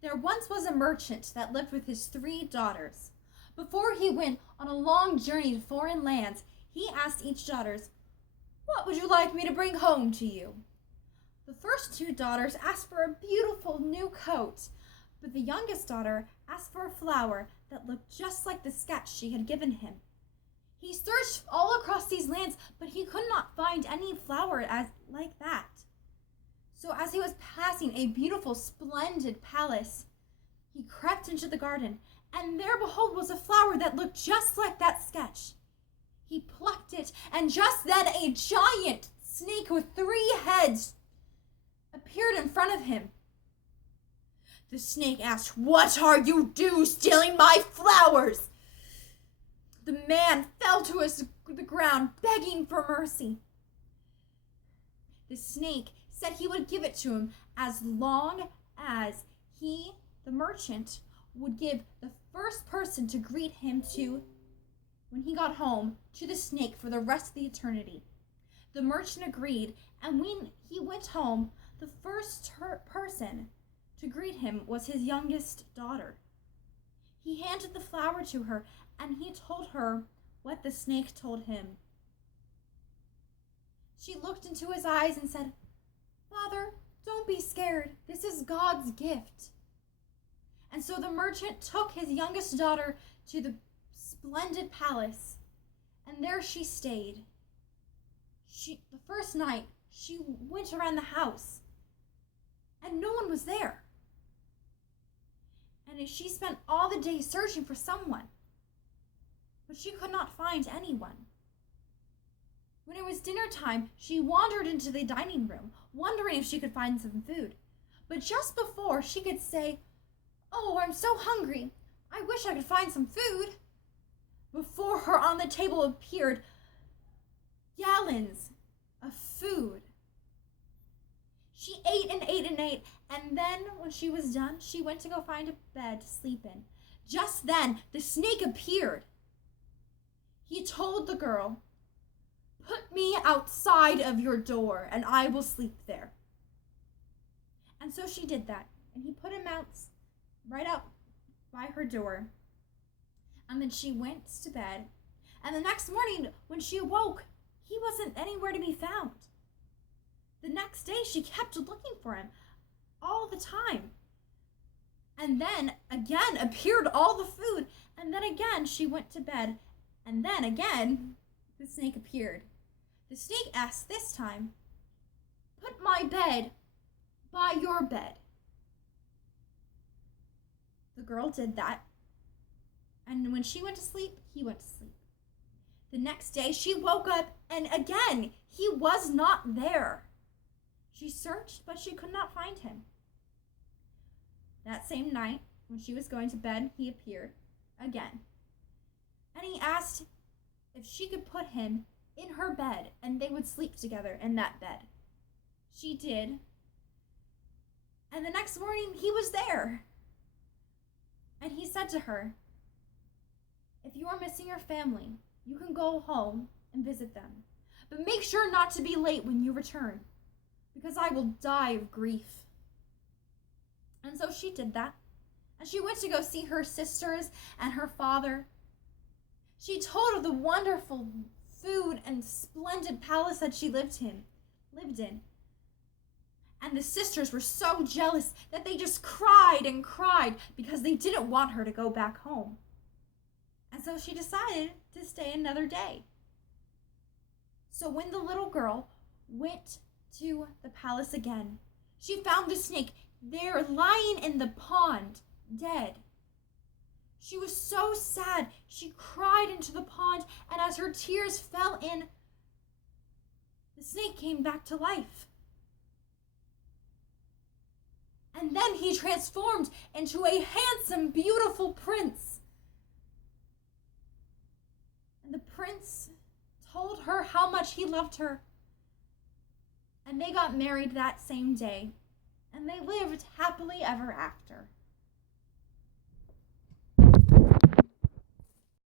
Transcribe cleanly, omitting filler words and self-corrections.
There once was a merchant that lived with his 3 daughters. Before he went on a long journey to foreign lands, he asked each daughter, "What would you like me to bring home to you?" The first 2 daughters asked for a beautiful new coat, but the youngest daughter asked for a flower that looked just like the sketch she had given him. He searched all across these lands, but he could not find any flower like that. So as he was passing a beautiful, splendid palace, he crept into the garden, and there behold was a flower that looked just like that sketch. He plucked it, and just then a giant snake with 3 heads appeared in front of him. The snake asked, "What are you stealing my flowers?" The man fell to the ground, begging for mercy. The snake said he would give it to him as long as he, the merchant, would give the first person to greet him when he got home to the snake for the rest of the eternity. The merchant agreed, and when he went home, the first person to greet him was his youngest daughter. He handed the flower to her, and he told her what the snake told him. She looked into his eyes and said, "Father, don't be scared. This is God's gift." And so the merchant took his youngest daughter to the splendid palace, and there she stayed. The first night, she went around the house, and no one was there. And she spent all the day searching for someone, but she could not find anyone. When it was dinner time, she wandered into the dining room, wondering if she could find some food. But just before she could say, "Oh, I'm so hungry. I wish I could find some food," before her on the table appeared gallons of food. She ate and ate and ate, and then when she was done, she went to go find a bed to sleep in. Just then, the snake appeared. He told the girl, "Put me outside of your door, and I will sleep there." And so she did that, and he put him right out by her door. And then she went to bed, and the next morning, when she awoke, he wasn't anywhere to be found. The next day, she kept looking for him all the time. And then again appeared all the food, and then again she went to bed, and then again the snake appeared. The snake asked this time, "Put my bed by your bed." The girl did that, and when she went to sleep, he went to sleep. The next day she woke up, and again he was not there. She searched, but she could not find him. That same night, when she was going to bed, he appeared again. And he asked if she could put him in her bed, and they would sleep together in that bed. She did. And the next morning, he was there. And he said to her, "If you are missing your family, you can go home and visit them. But make sure not to be late when you return, because I will die of grief." And so she did that. And she went to go see her sisters and her father. She told of the wonderful food and splendid palace that she lived in. And the sisters were so jealous that they just cried and cried because they didn't want her to go back home. And so she decided to stay another day. So when the little girl went to the palace again, she found the snake there lying in the pond, dead. She was so sad, she cried into the pond, and as her tears fell in, the snake came back to life. And then he transformed into a handsome, beautiful prince. And the prince told her how much he loved her. And they got married that same day. And they lived happily ever after.